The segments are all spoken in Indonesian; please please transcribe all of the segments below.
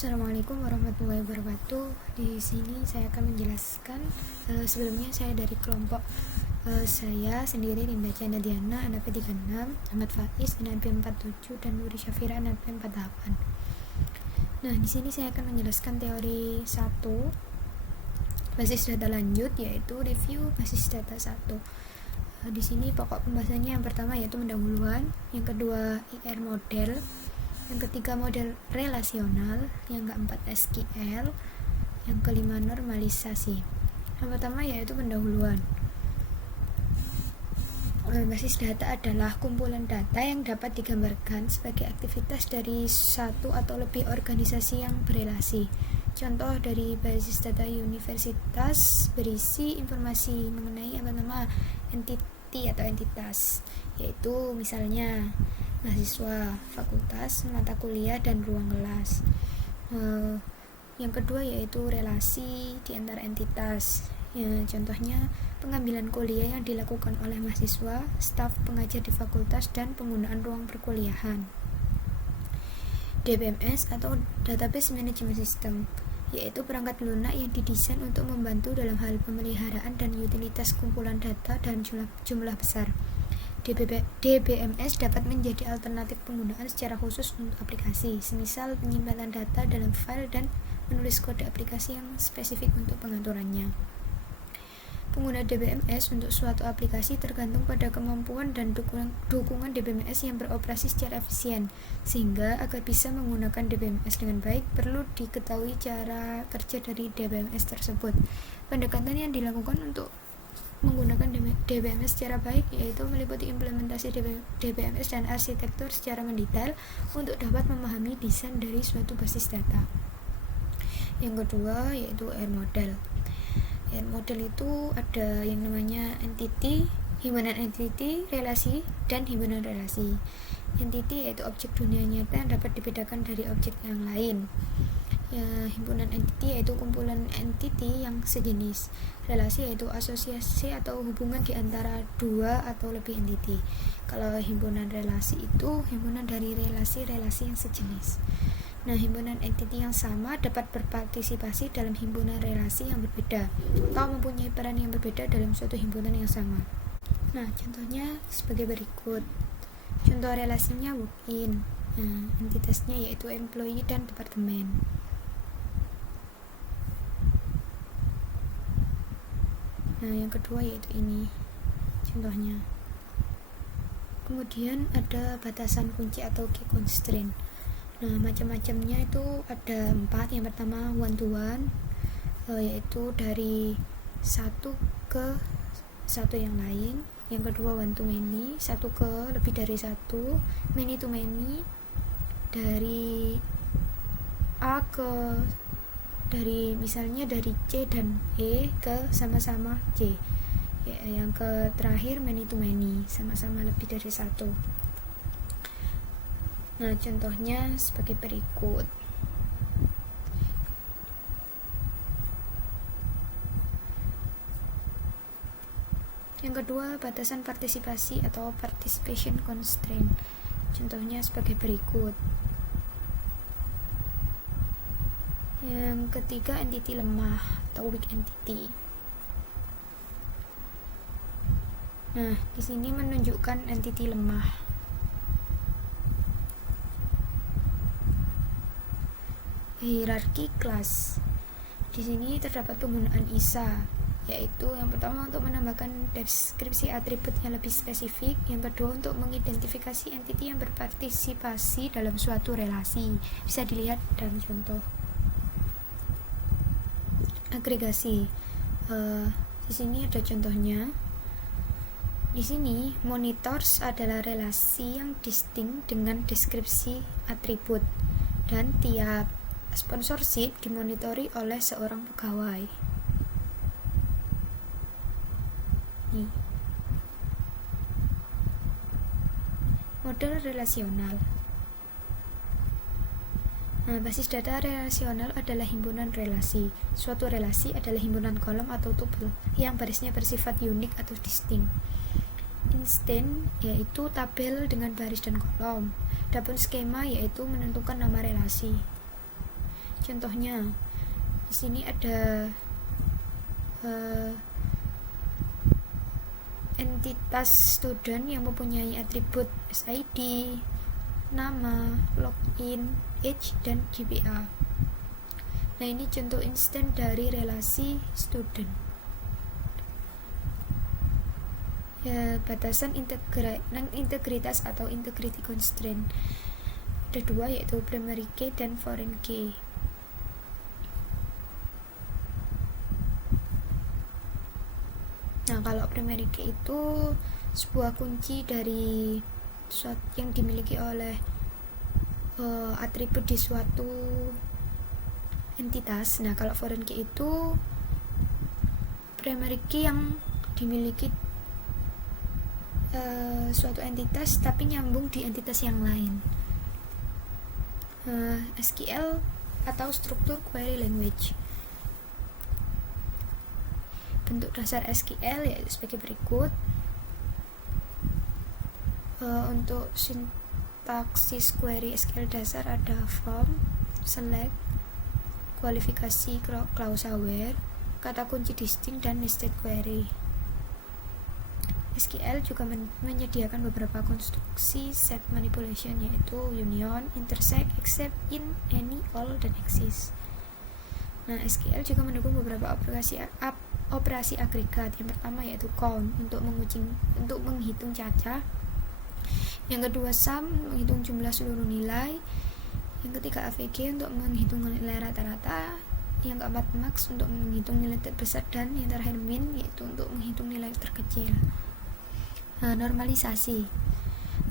Assalamualaikum warahmatullahi wabarakatuh. Di sini saya akan menjelaskan sebelumnya saya dari kelompok saya sendiri Linda Chandra Diana NP36, Ahmad Faiz NP47 dan Nuri Syafira NP48. Nah, di sini saya akan menjelaskan teori 1 basis data lanjut, yaitu review basis data 1. Di sini pokok pembahasannya yang pertama yaitu pendahuluan, yang kedua IR model, yang ketiga model relasional, yang keempat SQL, yang kelima normalisasi. Yang pertama yaitu pendahuluan. Basis data adalah kumpulan data yang dapat digambarkan sebagai aktivitas dari satu atau lebih organisasi yang berelasi. Contoh dari basis data universitas berisi informasi mengenai entity atau entitas, yaitu misalnya mahasiswa, fakultas, mata kuliah, dan ruang kelas. Yang kedua yaitu relasi di antara entitas. Contohnya pengambilan kuliah yang dilakukan oleh mahasiswa, staf pengajar di fakultas, dan penggunaan ruang perkuliahan. DBMS atau Database Management System, yaitu perangkat lunak yang didesain untuk membantu dalam hal pemeliharaan dan utilitas kumpulan data dalam jumlah besar. DBMS dapat menjadi alternatif penggunaan secara khusus untuk aplikasi, semisal penyimpanan data dalam file dan menulis kode aplikasi yang spesifik untuk pengaturannya. Pengguna DBMS untuk suatu aplikasi tergantung pada kemampuan dan dukungan DBMS yang beroperasi secara efisien, sehingga agar bisa menggunakan DBMS dengan baik, perlu diketahui cara kerja dari DBMS tersebut. Pendekatan yang dilakukan untuk menggunakan DBMS secara baik yaitu meliputi implementasi DBMS dan arsitektur secara mendetail untuk dapat memahami desain dari suatu basis data. Yang kedua yaitu R model. R model itu ada yang namanya entity, himpunan entity, relasi, dan himpunan relasi. Entity yaitu objek dunia nyata yang dapat dibedakan dari objek yang lain. Himpunan entity yaitu kumpulan entity yang sejenis. Relasi yaitu asosiasi atau hubungan di antara dua atau lebih entity. Kalau himpunan relasi itu himpunan dari relasi-relasi yang sejenis. Nah, himpunan entity yang sama dapat berpartisipasi dalam himpunan relasi yang berbeda atau mempunyai peran yang berbeda dalam suatu himpunan yang sama. Nah, contohnya sebagai berikut. Contoh relasinya work-in. Entitasnya yaitu employee dan departemen. Nah, yang kedua yaitu ini contohnya. Kemudian ada batasan kunci atau key constraint. Nah, macam-macamnya itu ada 4. Yang pertama one to one, yaitu dari satu ke satu yang lain. Yang kedua one to many, satu ke lebih dari satu. Many to many, dari A ke misalnya dari C dan E ke sama-sama C. Yang terakhir many to many, sama-sama lebih dari satu. Nah, contohnya sebagai berikut. Yang kedua, batasan partisipasi atau participation constraint. Contohnya sebagai berikut. Yang ketiga, entity lemah atau weak entity. Nah, di sini menunjukkan entity lemah. Hierarki kelas. Di sini terdapat penggunaan ISA, yaitu yang pertama untuk menambahkan deskripsi atribut yang lebih spesifik, yang kedua untuk mengidentifikasi entity yang berpartisipasi dalam suatu relasi. Bisa dilihat dalam contoh. Agregasi. Di sini ada contohnya. Di sini monitors adalah relasi yang distinct dengan deskripsi atribut, dan tiap sponsorship dimonitori oleh seorang pegawai. Model relasional. Nah, basis data relasional adalah himpunan relasi. Suatu relasi adalah himpunan kolom atau tuple yang barisnya bersifat unik atau distinct. Instance yaitu tabel dengan baris dan kolom. Adapun skema yaitu menentukan nama relasi. Contohnya di sini ada entitas student yang mempunyai atribut SID, nama, login, age, dan GPA. Nah, ini contoh instan dari relasi student. Ya, batasan integritas atau integrity constraint ada dua, yaitu primary key dan foreign key. Nah, kalau primary key itu sebuah kunci dari yang dimiliki oleh atribut di suatu entitas. Nah, kalau foreign key itu primary key yang dimiliki suatu entitas tapi nyambung di entitas yang lain. SQL atau struktur query language. Bentuk dasar SQL yaitu sebagai berikut. Untuk sintaksis query SQL dasar ada from, select, kualifikasi, klausa where, kata kunci distinct, dan nested query. SQL juga menyediakan beberapa konstruksi set manipulation, yaitu union, intersect, except, in, any, all, dan exist. Nah, SQL juga mendukung beberapa operasi agregat. Yang pertama yaitu count untuk menghitung caca. Yang kedua sum, menghitung jumlah seluruh nilai. Yang ketiga AVG untuk menghitung nilai rata-rata. Yang keempat max untuk menghitung nilai terbesar, dan yang terakhir min yaitu untuk menghitung nilai terkecil. Normalisasi.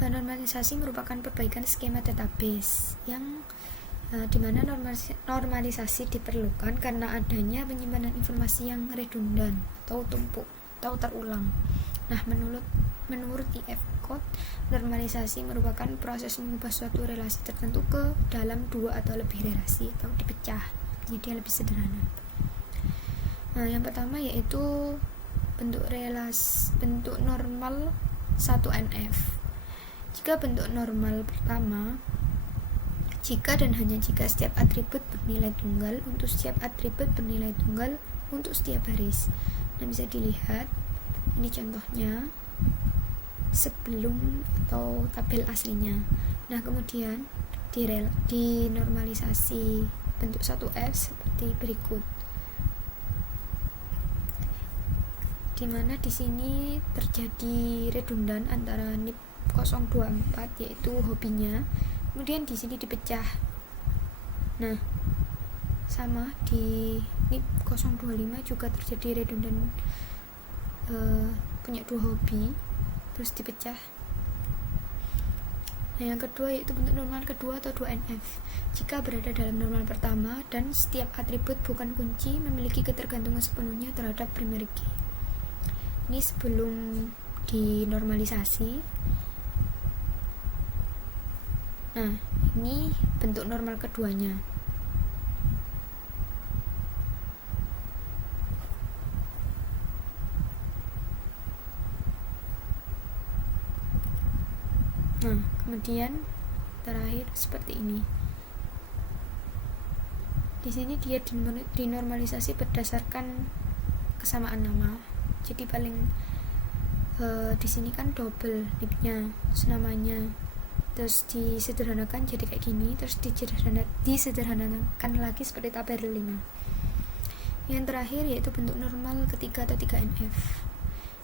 Normalisasi merupakan perbaikan skema database yang dimana normalisasi diperlukan karena adanya penyimpanan informasi yang redundan atau tumpuk atau terulang. Nah, menurut IF Code, normalisasi merupakan proses mengubah suatu relasi tertentu ke dalam dua atau lebih relasi atau dipecah jadi lebih sederhana. Nah, yang pertama yaitu bentuk normal 1NF. Jika bentuk normal pertama, jika dan hanya jika setiap atribut bernilai tunggal untuk setiap atribut bernilai tunggal untuk setiap baris. Nah, bisa dilihat ini contohnya sebelum atau tabel aslinya. Nah, kemudian dinormalisasi bentuk 1F seperti berikut. Dimana di sini terjadi redundan antara NIP 024 yaitu hobinya, kemudian di sini dipecah. Nah, sama di NIP 025 juga terjadi redundan punya dua hobi terus dipecah. Nah, yang kedua yaitu bentuk normal kedua atau 2NF. Jika berada dalam normal pertama dan setiap atribut bukan kunci memiliki ketergantungan sepenuhnya terhadap primary key. Ini sebelum dinormalisasi. Nah, ini bentuk normal keduanya. Nah, kemudian terakhir seperti ini. Di sini dia dinormalisasi berdasarkan kesamaan nama. Jadi paling di sini kan double nipnya, namanya, terus disederhanakan jadi kayak gini, terus disederhanakan lagi seperti tabel 5. Yang terakhir yaitu bentuk normal ketiga atau 3NF.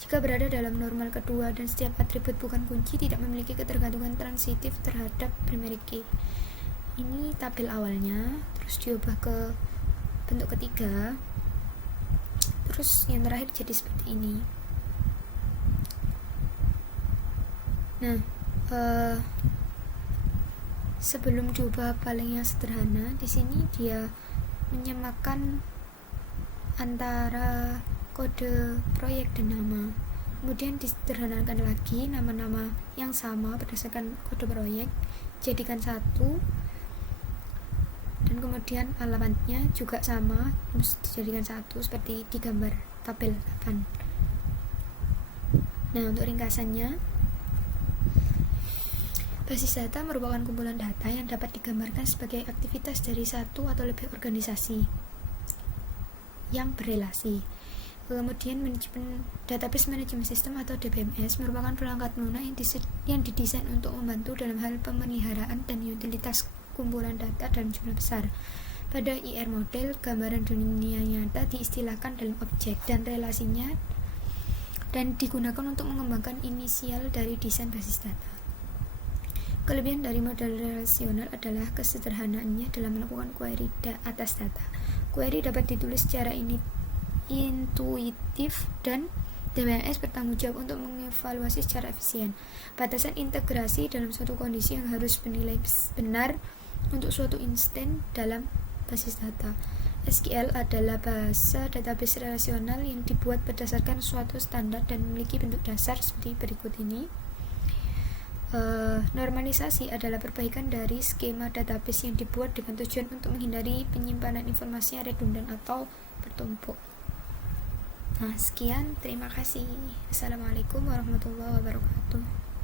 Jika berada dalam normal kedua dan setiap atribut bukan kunci tidak memiliki ketergantungan transitif terhadap primary key. Ini tabel awalnya, terus diubah ke bentuk ketiga, terus yang terakhir jadi seperti ini. Nah, sebelum diubah paling yang sederhana, di sini dia menyamakan antara kode proyek dan nama. Kemudian disederhanakan lagi nama-nama yang sama berdasarkan kode proyek, jadikan satu, dan kemudian alamatnya juga sama, terus dijadikan satu seperti di gambar tabel 8. Nah, untuk ringkasannya, Basis data merupakan kumpulan data yang dapat digambarkan sebagai aktivitas dari satu atau lebih organisasi yang berrelasi. Kemudian database management system atau DBMS merupakan perangkat lunak yang didesain untuk membantu dalam hal pemeliharaan dan utilitas kumpulan data dalam jumlah besar. Pada IR model, gambaran dunia nyata diistilahkan dalam objek dan relasinya dan digunakan untuk mengembangkan inisial dari desain basis data. Kelebihan dari model relasional adalah kesederhanaannya dalam melakukan query atas data. Query dapat ditulis secara intuitif dan DBMS bertanggung jawab untuk mengevaluasi secara efisien. Batasan integrasi dalam suatu kondisi yang harus bernilai benar untuk suatu instan dalam basis data. SQL adalah bahasa database relasional yang dibuat berdasarkan suatu standar dan memiliki bentuk dasar seperti berikut ini. Normalisasi adalah perbaikan dari skema database yang dibuat dengan tujuan untuk menghindari penyimpanan informasi yang redundan atau bertumpuk. Nah, sekian, terima kasih. Assalamualaikum warahmatullahi wabarakatuh.